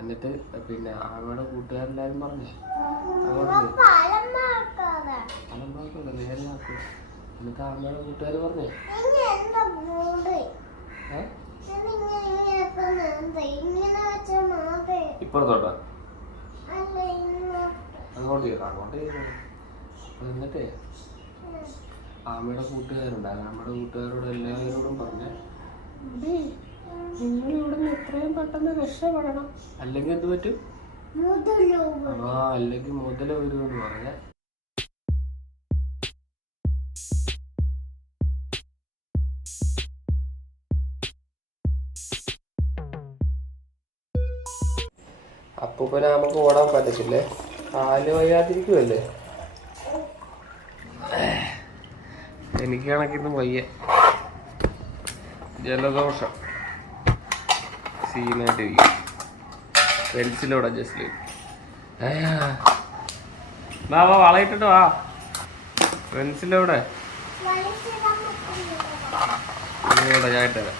എന്നിട്ട് പിന്നെ ആമയുടെ കൂട്ടുകാരെല്ലാരും പറഞ്ഞേ അങ്ങോട്ട് നേരെ ആക്കുക. എന്നിട്ട് ആമയുടെ കൂട്ടുകാർ പറഞ്ഞേ ഇപ്പുറത്തോട്ടാ അങ്ങോട്ട് അങ്ങോട്ട്. എന്നിട്ടേ ആമയുടെ കൂട്ടുകാരുണ്ടായിരുന്നു. ആമയുടെ കൂട്ടുകാരോട് എല്ലാവരോടും പറഞ്ഞേ നിങ്ങൾ ഇവിടുന്ന് എത്രയും പെട്ടെന്ന് രക്ഷപ്പെടണം, അല്ലെങ്കിൽ എന്ത് പറ്റും? അല്ലെങ്കിൽ മുതല വരുമെന്ന് പറഞ്ഞ. അപ്പൂപ്പനെ നമുക്ക് ഓടാൻ പറ്റത്തില്ലേ, കാല് വയ്യാതിരിക്കുമല്ലേ. എനിക്ക് കണക്കിന്ന് വയ്യ, ജലദോഷം സീനായിട്ടിരിക്കും. പെൻസിലോടെ ജസ്റ്റ് വാ വളയിട്ടിട്ട് വാ. പെൻസിലോടെ ഞാൻ ഇട്ടുതരാം.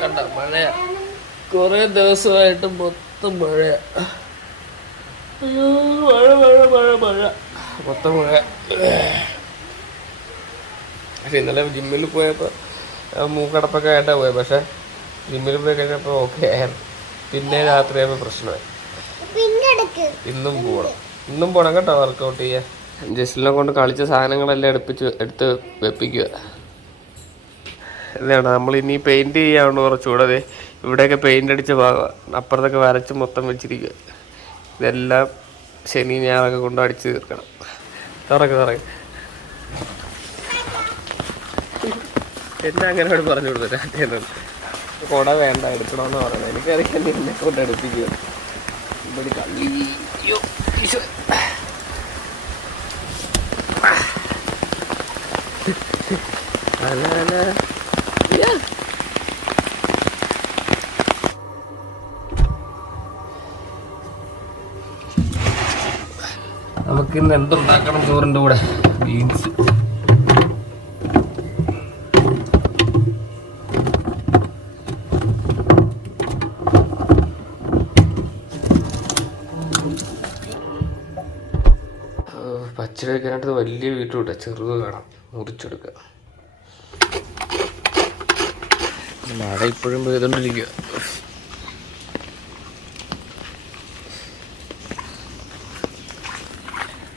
കണ്ട മഴയാ, കുറെ ദിവസമായിട്ട് മൊത്തം മഴയാ. അയ്യോ മഴ മഴ മഴ മഴ മൊത്തം മഴ. പക്ഷെ ഇന്നലെ ജിമ്മിൽ പോയപ്പോൾ മൂക്കടപ്പൊക്കെ ആയിട്ടാണ് പോയത്. പക്ഷെ ജിമ്മിൽ പോയി കഴിഞ്ഞപ്പോൾ ഓക്കെ ആയിരുന്നു. പിന്നെ രാത്രിയായപ്പോൾ പ്രശ്നമായി. ഇന്നും പോകണം കേട്ടോ വർക്കൗട്ട് ചെയ്യാൻ. ജസ്റ്റിനെ കൊണ്ട് കളിച്ച സാധനങ്ങളെല്ലാം എടുത്ത് വെപ്പിക്കുക. ഇതാണ് നമ്മളിനി പെയിൻറ് ചെയ്യാണ്ട് കുറച്ചുകൂടെ. ഇവിടെയൊക്കെ പെയിൻ്റ് അടിച്ച ഭാഗം, അപ്പുറത്തൊക്കെ വരച്ച് മൊത്തം വെച്ചിരിക്കുക. ഇതെല്ലാം ശനി ഞായറൊക്കെ കൊണ്ട് അടിച്ച് തീർക്കണം. തുറക്ക് എന്നെ അങ്ങനെ അവിടെ പറഞ്ഞു കൊടുത്തു. രാത്രിയൊന്നും കുട വേണ്ട, എടുക്കണമെന്ന് പറയണം. എനിക്കറിയാൻ എന്നെ കൊണ്ട് എടുപ്പിക്കുക. ഇവിടെ കള്ളിയോ അല്ല നമുക്കിന്ന് എന്തുണ്ടാക്കണം ചോറിൻ്റെ കൂടെ? ബീൻസ്. പച്ചടി വയ്ക്കാനായിട്ട് വലിയ ബീറ്റ്റൂട്ട് ചെറുത് വേണം, മുറിച്ചെടുക്കുക. മഴ ഇപ്പോഴും പെയ്തുകൊണ്ടിരിക്കുക.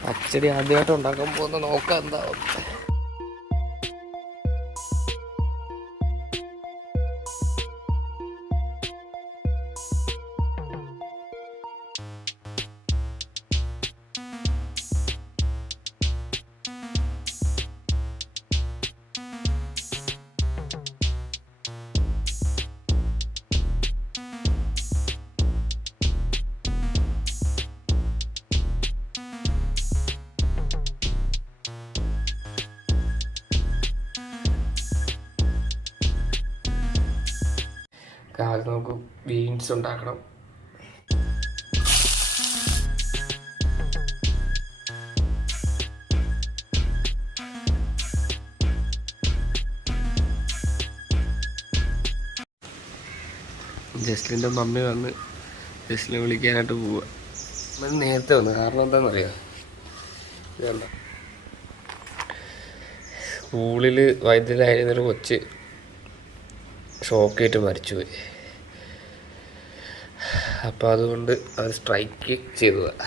പച്ചടി ആദ്യമായിട്ട് ഉണ്ടാക്കാൻ പോകുന്ന നോക്കാം എന്താവും. ആദ്യം നമുക്ക് ബീൻസ് ഉണ്ടാക്കണം. ജസ്ലിൻ്റെ മമ്മി വന്ന് ജസ്ലിനെ വിളിക്കാനായിട്ട് പോവുക. നേരത്തെ വന്നു, കാരണം എന്താണെന്നറിയാം, ഇതല്ല സ്കൂളിൽ വൈദ്യുതിയിലായിരുന്നൊരു കൊച്ച് ഷോക്കേറ്റ് മരിച്ചുപോയി. അപ്പോൾ അതുകൊണ്ട് അവർ സ്ട്രൈക്ക് ചെയ്തതാണ്.